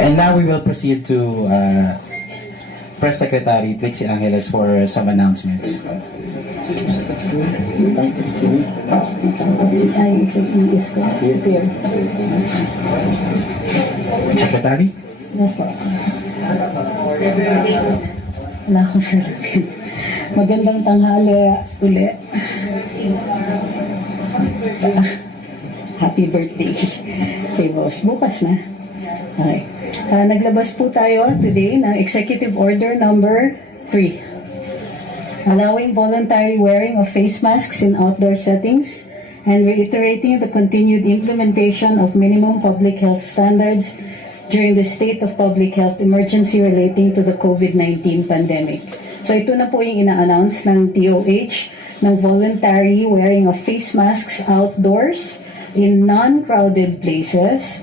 And now we will proceed to Press Secretary Trexie for some announcements. Secretary? Yes po. Wala akong salutin. Magandang tanghali uli. Happy birthday kay boss. Bukas na. Okay. Naglabas po tayo today ng Executive Order number 3, allowing voluntary wearing of face masks in outdoor settings and reiterating the continued implementation of minimum public health standards during the state of public health emergency relating to the COVID-19 pandemic. So ito na po yung ina-announce ng DOH ng voluntary wearing of face masks outdoors in non-crowded places,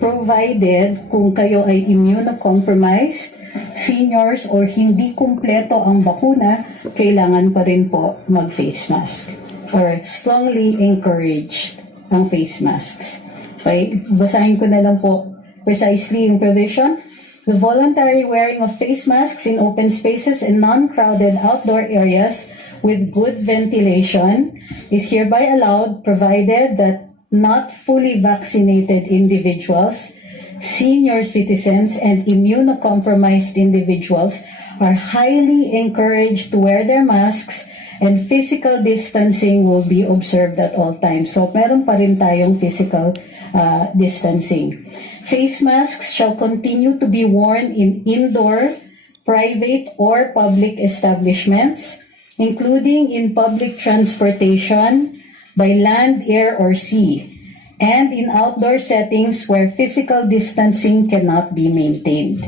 provided kung kayo ay immunocompromised, seniors, or hindi kumpleto ang bakuna, kailangan pa rin po mag-face mask or strongly encouraged ang face masks. Okay, basahin ko na lang po precisely yung provision. The voluntary wearing of face masks in open spaces and non-crowded outdoor areas with good ventilation is hereby allowed, provided that not fully vaccinated individuals, senior citizens, and immunocompromised individuals are highly encouraged to wear their masks, and physical distancing will be observed at all times. So meron pa rin tayong physical distancing. Face masks shall continue to be worn in indoor, private, or public establishments, including in public transportation, by land, air, or sea, and in outdoor settings where physical distancing cannot be maintained.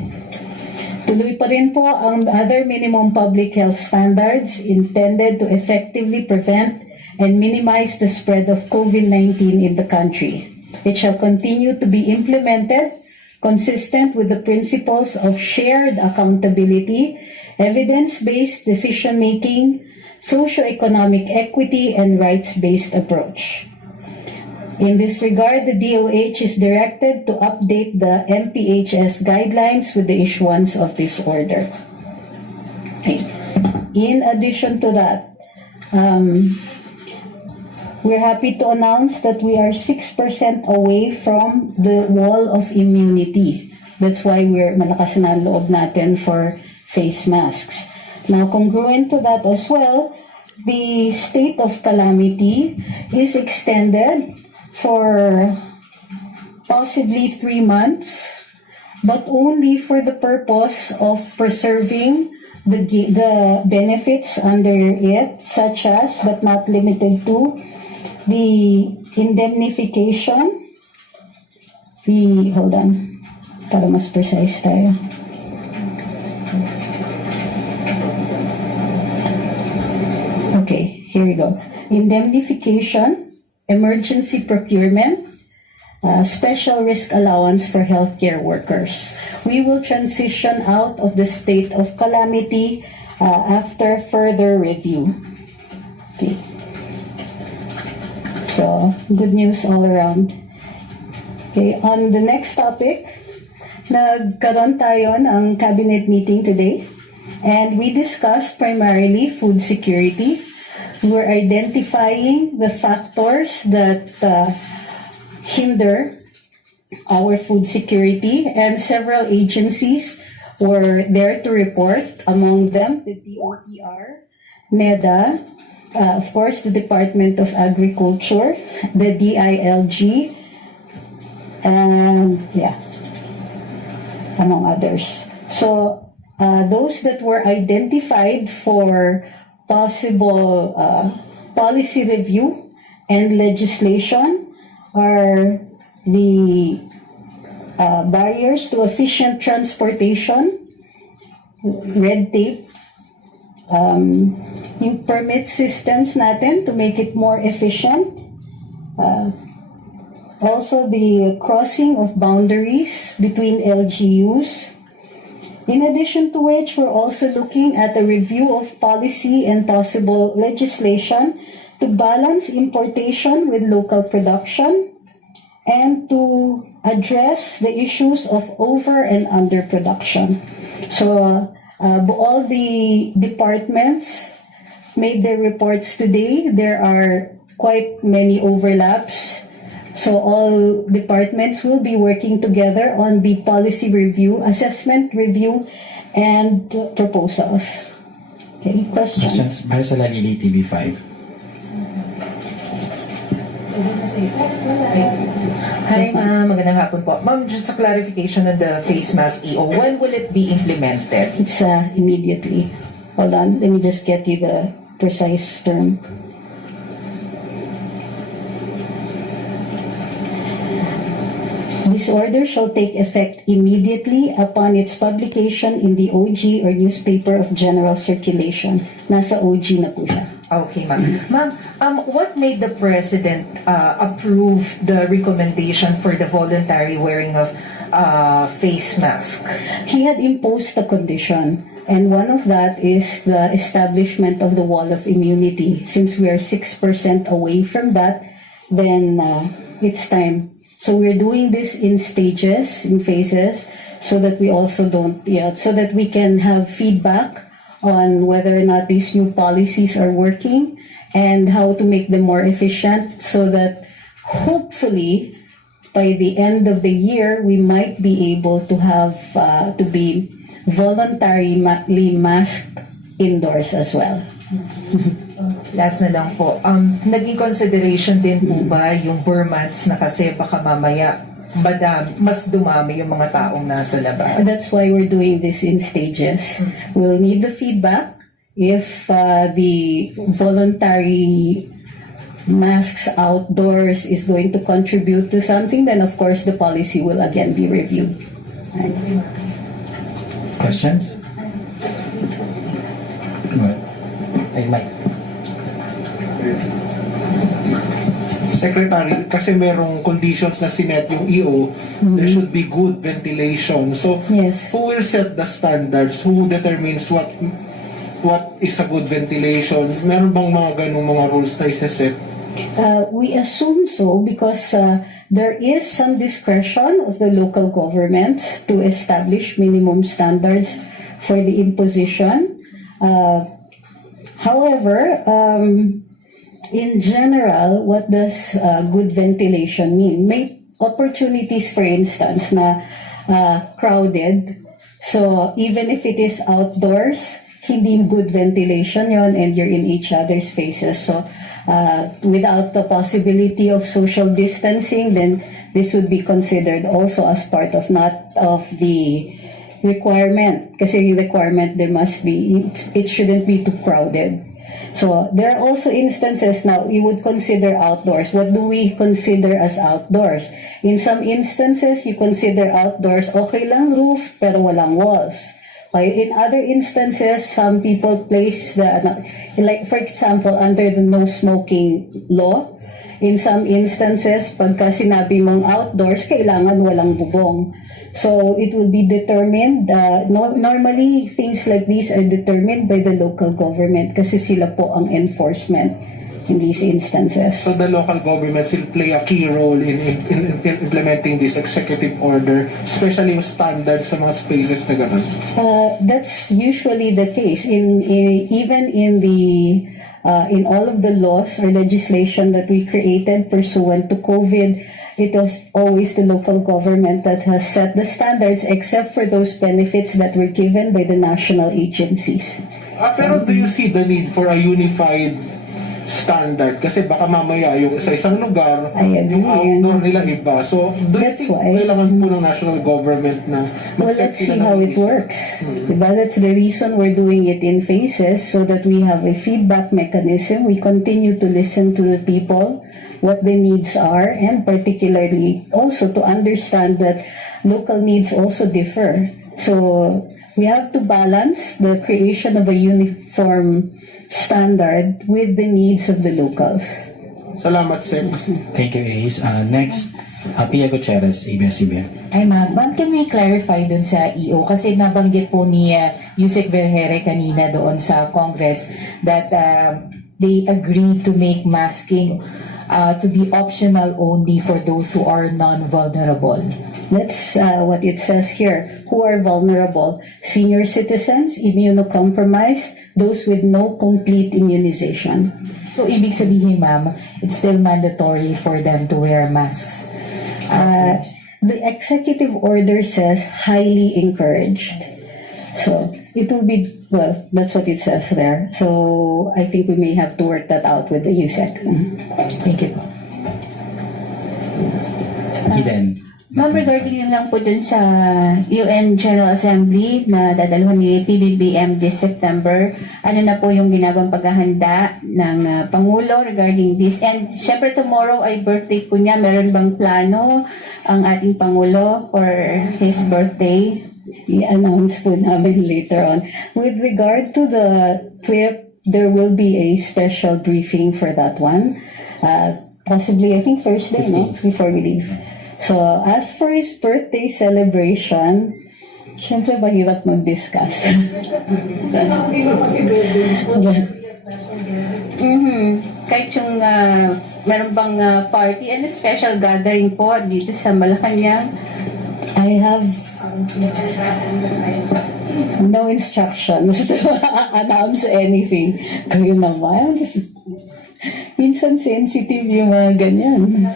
Tuloy pa rin po ang other minimum public health standards intended to effectively prevent and minimize the spread of COVID-19 in the country. It shall continue to be implemented consistent with the principles of shared accountability, evidence-based decision-making, socioeconomic equity, and rights-based approach. In this regard, the DOH is directed to update the MPHS guidelines with the issuance of this order. Okay. In addition to that, we're happy to announce that we are 6% away from the wall of immunity. That's why we're malakas na ang loob natin for face masks. Now, congruent to that as well, the state of calamity is extended for possibly 3 months, but only for the purpose of preserving the benefits under it, such as, but not limited to, the indemnification, hold on, para mas precise tayo. Okay, here we go. Indemnification, emergency procurement, special risk allowance for healthcare workers. We will transition out of the state of calamity after further review. Okay. So, good news all around. Okay, on the next topic, nagkaroon tayo ng cabinet meeting today, and we discussed primarily food security. We're identifying the factors that hinder our food security, and several agencies were there to report, among them the DOTR, NEDA, of course the Department of Agriculture, the DILG, and among others. So those that were identified for possible policy review and legislation are the barriers to efficient transportation, red tape, yung permit systems natin to make it more efficient, also the crossing of boundaries between LGUs. In addition to which, we're also looking at a review of policy and possible legislation to balance importation with local production, and to address the issues of over and underproduction. So all the departments made their reports today. There are quite many overlaps. So all departments will be working together on the policy review, assessment review, and proposals. Okay, questions? Questions? Maricela Lili, TV5. Hi, ma'am. Magandang hapon po. Ma'am, just a clarification on the face mask EO. When will it be implemented? It's immediately. Hold on, let me just get you the precise term. This order shall take effect immediately upon its publication in the OG or newspaper of general circulation. Nasa OG na po siya. Okay, ma'am. Ma'am, what made the President approve the recommendation for the voluntary wearing of face mask? He had imposed a condition, and one of that is the establishment of the wall of immunity. Since we are 6% away from that, then it's time. So we're doing this in stages, in phases, so that we also so that we can have feedback on whether or not these new policies are working and how to make them more efficient, so that hopefully by the end of the year we might be able to have to be voluntarily masked indoors as well. Last na lang po. Naging consideration din po ba yung Burmans na kasi baka mamaya mas dumami yung mga taong nasa labas? That's why we're doing this in stages. We'll need the feedback. If the voluntary masks outdoors is going to contribute to something, then of course the policy will again be reviewed. Right. Questions? Go ahead. Ay, Mike. Secretary, kasi merong conditions na sinet yung EO, there should be good ventilation. So, Yes. who will set the standards? Who determines what is a good ventilation? Meron bang mga ganung mga rules na isa-set? We assume so because there is some discretion of the local governments to establish minimum standards for the imposition. However, in general, what does good ventilation mean? May opportunities, for instance, na crowded. So even if it is outdoors, hindi good ventilation yon, and you're in each other's faces. So without the possibility of social distancing, then this would be considered also as part of not of the requirement. Kasi yung requirement, there must be, it shouldn't be too crowded. So there are also instances now you would consider outdoors. What do we consider as outdoors? In some instances, you consider outdoors, okay lang roof, pero walang walls. In other instances, some people place like for example, under the no smoking law, in some instances, pagka sinabi mong outdoors, kailangan walang bubong. So it will be determined, normally things like these are determined by the local government kasi sila po ang enforcement in these instances. So the local government will play a key role in implementing this executive order, especially yung standards sa mga spaces na gano'n. That's usually the case. Even in all of the laws or legislation that we created pursuant to COVID, it was always the local government that has set the standards, except for those benefits that were given by the national agencies. Pero do you see the need for a unified standard? Kasi baka mamaya yung sa isang lugar, yung outdoor nila iba. So, do you think kailangan po ng national government na Well, let's see how it works. Diba? That's the reason we're doing it in phases, so that we have a feedback mechanism. We continue to listen to the people, what the needs are, and particularly also to understand that local needs also differ. So we have to balance the creation of a uniform standard with the needs of the locals. Salamat, Sir. Thank you, Ace. Next, Pia Gutierrez, ABS-CBN. Ay ma'am, can we clarify dun sa EO? Kasi nabanggit po ni Yusek Vergere kanina doon sa Congress that they agreed to make masking to be optional only for those who are non-vulnerable. That's what it says here. Who are vulnerable? Senior citizens, immunocompromised, those with no complete immunization. So, ibig sabihin, ma'am, it's still mandatory for them to wear masks. The executive order says highly encouraged. So, it will be, well, that's what it says there. So, I think we may have to work that out with the USEC. Thank you po. Eden. Ma'am, regarding yun lang po dun sa UN General Assembly na dadalhan ni PBBM this September, ano na po yung ginagawang paghahanda ng Pangulo regarding this? And syempre tomorrow ay birthday po niya. Meron bang plano ang ating Pangulo for his birthday? I-announce po namin later on. With regard to the trip, there will be a special briefing for that one. Possibly, I think Thursday, no? Before we leave. So, as for his birthday celebration, syempre mahirap mag-discuss. Kahit yung meron bang party, ano special gathering po dito sa Malacanang? I have no instructions to announce anything. Kayo naman. Minsan sensitive yung mga ganyan.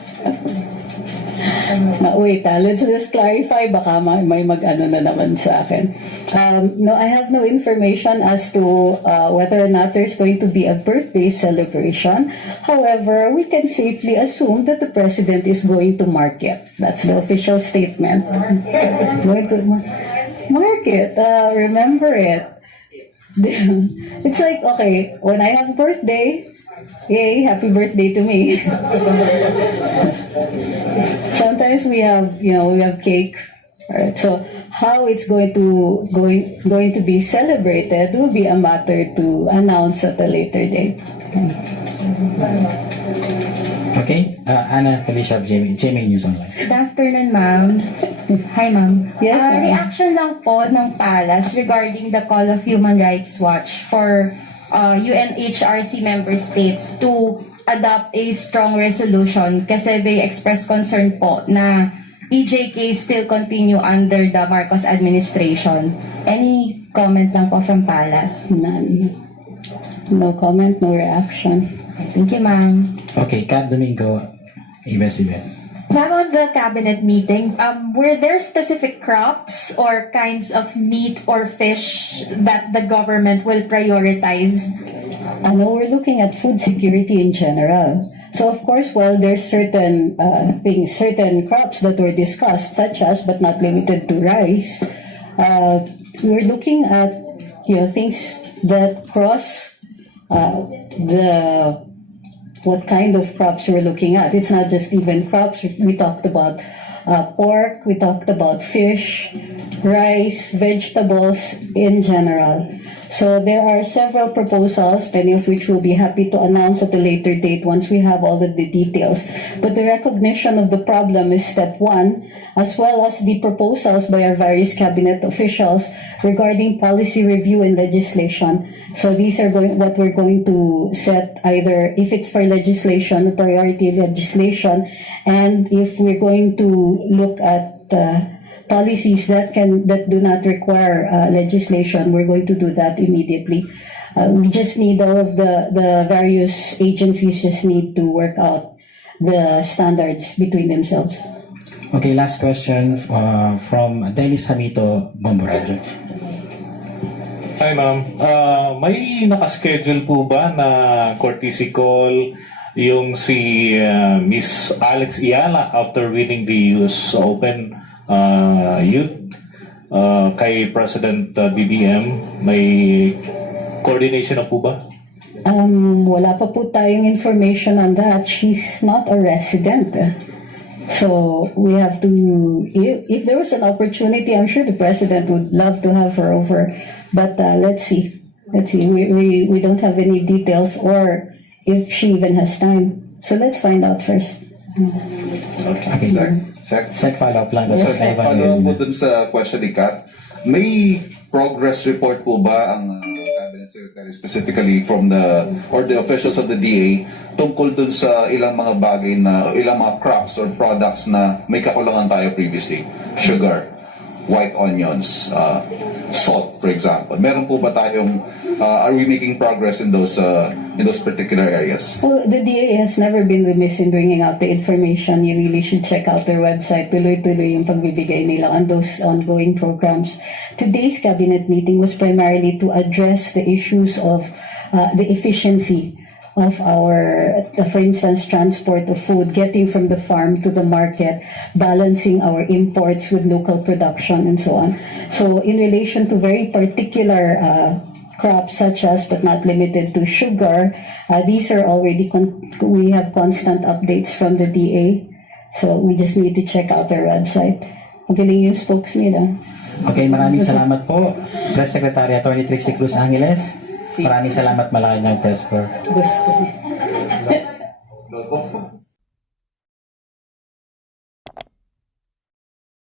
Wait, let's just clarify. Baka may mag-ano na naman sa akin. No, I have no information as to whether or not there's going to be a birthday celebration. However, we can safely assume that the president is going to mark it. That's the official statement. Going to mark it. Remember it. It's like, okay, when I have a birthday, yay, happy birthday to me. Sometimes we have cake. Alright, so how it's going to be celebrated will be a matter to announce at a later date. Okay, Anna Felicia of GMA News Online. Good afternoon, ma'am. Hi, ma'am. Yes, ma'am. Reaction lang po ng Palace regarding the call of Human Rights Watch for UNHRC member states to adopt a strong resolution kasi they express concern po na EJK still continue under the Marcos administration. Any comment lang po from Palace? None. No comment, no reaction. Thank you, ma'am. Okay, Kat Domingo, ABS-CBN. Ma'am, on the cabinet meeting, were there specific crops or kinds of meat or fish that the government will prioritize? We're looking at food security in general. So of course, while there's certain certain crops that were discussed, such as but not limited to rice, we're looking at things that cross what kind of crops we're looking at. It's not just even crops. We talked about pork, we talked about fish, rice, vegetables in general. So there are several proposals, many of which we'll be happy to announce at a later date once we have all of the details. But the recognition of the problem is step one, as well as the proposals by our various cabinet officials regarding policy review and legislation. So these are what we're going to set, either if it's for legislation, priority legislation, and if we're going to look at policies that do not require legislation, we're going to do that immediately. We just need all of the various agencies just need to work out the standards between themselves. Okay, last question from Delis Hamito, Bombo Radio. Hi ma'am, may nakaschedule po ba na courtesy call yung si Miss Alex Iala after winning the US Open Youth kay President BBM? May coordination na po ba? Wala pa po tayong information on that. She's not a resident. So we have to, if there was an opportunity, I'm sure the president would love to have her over. But let's see. We don't have any details or if she even has time. So let's find out first. Okay, Sec follow-up lang. Follow-up po dun sa question ni Kat. May progress report po ba ang Cabinet Secretary specifically from the officials of the DA tungkol dun sa ilang mga bagay na, ilang mga crops or products na may kakulangan tayo previously. Sugar, white onions, salt, for example. Meron po ba tayong, are we making progress in those particular areas? Well, the DA has never been remiss in bringing out the information. You really should check out their website. Tuloy-tuloy yung pagbibigay nila on those ongoing programs. Today's cabinet meeting was primarily to address the issues of the efficiency of our, for instance, transport of food, getting from the farm to the market, balancing our imports with local production, and so on. So in relation to very particular crops such as, but not limited to, sugar, these are already, we have constant updates from the DA. So we just need to check out their website. Magaling yung spokes nila. Okay, maraming salamat po, Press Secretary Atty. Trexie Cruz Angeles. Maraming salamat, malaki ng press corps. Gusto.